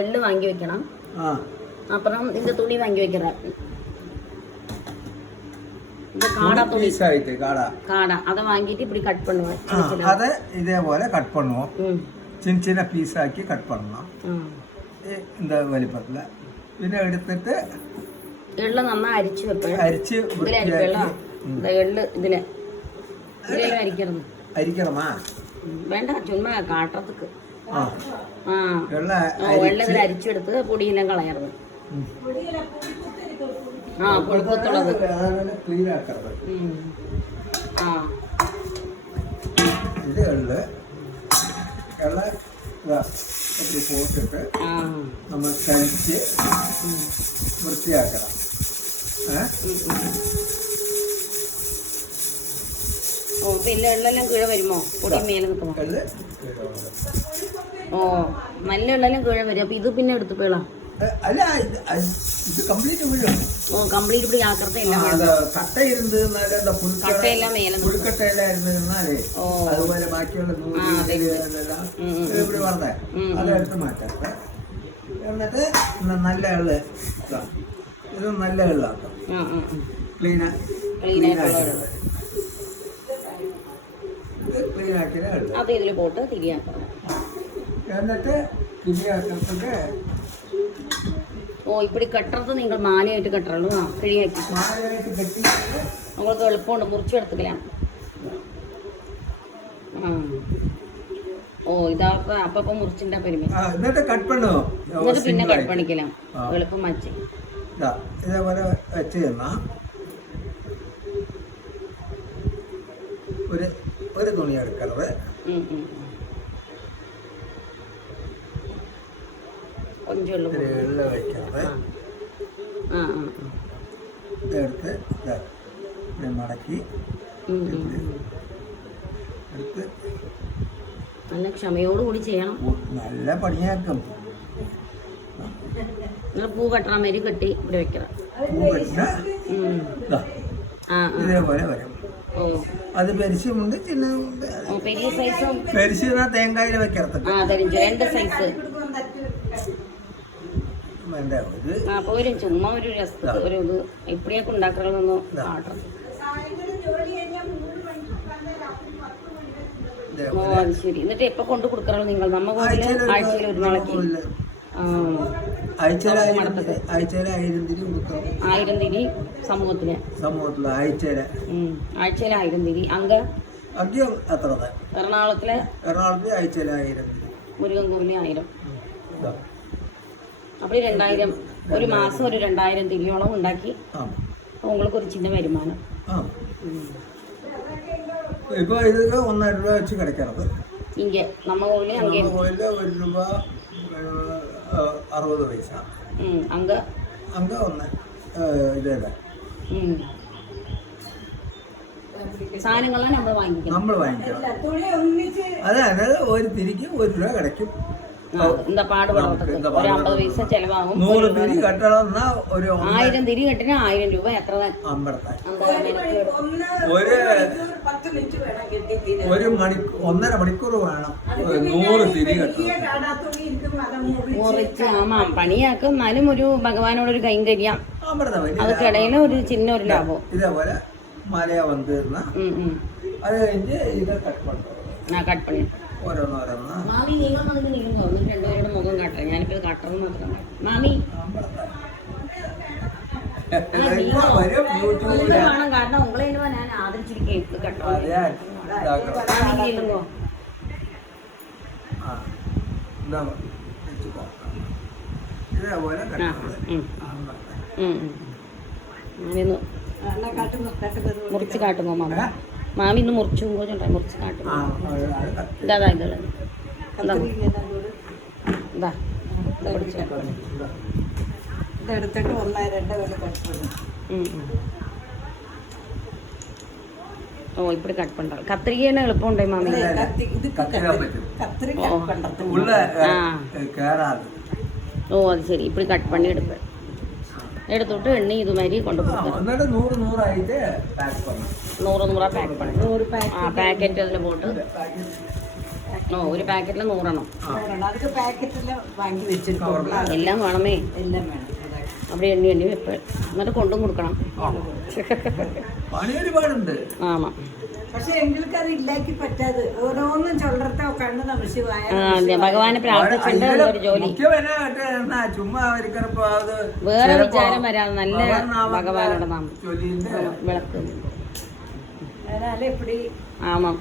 எள்ளு வாங்கி வைக்கணும். அப்புறம் இந்த துணி வாங்கி வைக்கிறேன். இந்த காடா துணி காடா அதை வாங்கிட்டு இப்படி கட் பண்ணுவேன். அதை இதே போல கட் பண்ணுவோம். சின்ன சின்ன பீஸ் ஆக்கி கட் பண்ணலாம் இந்த വലിപ്പത്തിൽ. പിന്നെ എടുത്തിട്ട് എള്ള് നന്നായി അരിച്ചു വെക്കണം. അരിച്ച് എള്ള് ഇതിലെ അരിക്കണം. അരിക്കണമാ വേണ്ട, ചുമ്മാ കാട്ടത്തേക്ക് വെള്ളത്തിൽ അരിച്ചെടുത്ത് പൊടിയെല്ലാം കളയരുത്. പുഴുക്കത്തുള്ളത് ക്ലീൻ ആക്കരുത്. ഇത് എള്ള് പോട്ടിട്ട് നമ്മൾ കഴിച്ച് വൃത്തിയാക്കണം. പിന്നെ എള്ളെല്ലാം കീഴ വരുമോ? പൊടി മേലെ നിൽക്കുമോ? നല്ല എള്ളെല്ലാം കീഴ വരും. അപ്പൊ ഇത് പിന്നെ എടുത്ത് പേളാം. കംപ്ലീറ്റ് இப்படி ஆக்கறதே இல்ல. கட்டை இருந்ததுனால அந்த கட்டையெல்லாம் மேல புல்கட்டையெல்லாம் இருந்ததுனாலே അതുപോലെ ബാക്കിയുള്ള നൂലെല്ലാം இப்படி വന്നേ അത് എടുത്ത് മാറ്റാം. എന്നിട്ട് നല്ല എള്ള്, ഇത് നല്ല എള്ളാക്കാം. ക്ലീൻ ആക്കിയ അത് ഇതിൽ പോട്ട് തിരിയാക്കണം. എന്നിട്ട് തിരിയാക്കത്തിട്ട് இப்படி கட்டுறது நீங்கள் மாலையாയിട്ട് கட்டுறோம். கிழியாக்கி உங்களுக்கு எളുப்பம் முறிச்சு எடுத்துக்கலாம். இதாக அப்பப்போ முறிச்சுட்டா பெருமை. എന്നിട്ട് പിന്നെ കട്ട് പണിക്കലാം എളുപ്പം വച്ച് ഇതേപോലെ വെച്ച് തന്നാൽ ഒരു തുണി എടുക്കരുത്. கொஞ்சம் എള്ള് വയ്ക്കാതെ ഇതെടുത്ത് മടക്കി എടുത്ത് നല്ല ക്ഷമയോടുകൂടി ചെയ്യണം. നല്ല പണിയാക്കും. നിങ്ങൾ പൂ കെട്ടണ മാതിരി കെട്ടി ഇവിടെ വെക്കണം. പൂ കെട്ടിന ഇതേപോലെ വരും. അത് പെരിശുമുണ്ട്, ചിന്നതുണ്ട്. പെരിയ സൈസും പെരിശ് തേങ്ങായില വെക്കരുത്. രണ്ട് സൈസ് പോരും. ചുമ്മാ ഒരു രസത്ത് ഒരു ഇത് ഇപ്പടിയൊക്കെ ഉണ്ടാക്കണമെന്നൊന്നും ആട്ടം. അത് ശരി. എന്നിട്ട് എപ്പോ കൊണ്ട് കൊടുക്കറോ നിങ്ങൾ? നമ്മ പോലെ ആഴ്ചയിൽ ഒരു നാളേക്ക് 1000 തിരി സമൂഹത്തിന് ആഴ്ചയിൽ 1000 തിരി. എറണാകുളത്തിലെ ആഴ്ചയിൽ 1000, മുരുകൻ കോവിലെ 1000. அப்படி 2000 ഒരു മാസം ഒരു 2000 തിരിയോളം ഉണ്ടാക്കി உங்களுக்கு ഒരു ചിന്ന വരുമാനം. இப்போ இதுக்கு 1.5 രൂപ വെച്ച് കിടക്കണത്. ഇങ്ങ നമ്മ കോവിലെ അங்கே 1 രൂപ 60 പൈസ. അങ്ക ഒന്ന് ഇതേതാ സാധനങ്ങളെല്ലാം നമ്മൾ വാങ്ങിക്കണം. അതായത് ഒരു തിരിക്ക് 1 രൂപ കിടക്കും. இந்த പാടുപടത്തിന് ഒരു 50 പൈസ ചെലവാകും. 100 തിരി കെട്ടണമെന്നാ ഒരു 1000 തിരി കെട്ടിന് 1000 രൂപ. എത്ര ഒരു മണിക്കൂർ 1.5 മണിക്കൂർ വേണം 100 തിരി കെട്ടണം. മുറിച്ച് പണിയാക്കും. എന്നാലും ഒരു ഭഗവാനോടൊരു കൈങ്കര്യം. അതൊക്കിടയിൽ ഒരു ചിന്ന ഒരു ലാഭം. ഇതേപോലെ മലയാ വന്നിരുന്ന അത് കഴിഞ്ഞ് ഇത് കട്ട് പണി ഓരോന്നോരോന്ന്. മാമി നിങ്ങൾ രണ്ടുപേരുടെ മുഖം കാട്ടാം. ഞാനിപ്പോ കാട്ടണം മാത്രം. മാമി കാണാം. കാരണം ഉങ്ങളെ ഞാൻ ആദരിച്ചിരിക്കും. കേട്ടോ മുറിച്ച് കാട്ടുമോ മാമ? മാമി ഇന്ന് മുറിച്ചു പോയിട്ടുണ്ടായി. മുറിച്ച് കാട്ടുമോ? ഇതാ ഇതാ ഇതെടുത്തിട്ട് 1-2 വില കട്ട് பண்ணும். இப்படி கட் பண்றோம். கத்திரிக்காய் எളുപ്പം உண்டே மாமி. அது சரி. இப்படி கட் பண்ணி எடுப்பேன். எடுத்துட்டு எண்ணெய் இது மாதிரி கொண்டு போகிறோம். 100 ஆயிட்டு பேக் பண்ணணும். 100 பேக் பண்ணணும். 100 பேக்கெட் அதில் போட்டு ഓ ഒരു പാക്കറ്റിൽ 100 എണ്ണം. അതൊക്കെ പാക്കറ്റെല്ലാം വാങ്ങി വെച്ചിട്ടുണ്ട്. എല്ലാം വേണമേ, എല്ലാം വേണം. അവിടെ എണ്ണി എണ്ണി വെപ്പ്, എന്നിട്ട് കൊണ്ടും കൊടുക്കണം. പണി ഒരുപാടുണ്ട്. ആമാ, പക്ഷെ എங்களுக்கு അത് ഇല്ലാക്കി പറ്റാതെ ഓരോന്നും ചൊല്ലർത്തോ കണ്ണു നമശിവായ ഭഗവാനെ പ്രാർത്ഥിച്ചിട്ട് ഒരു ജോലി. ചുമ്മാ അവരിക്കപ്പോ അത് വേറെ വിചാരം വരാതെ നല്ല ഭഗവാനോട് നാം ചൊല്ലിന്റെ വിളക്ക്. എപ്പടി ആമാം.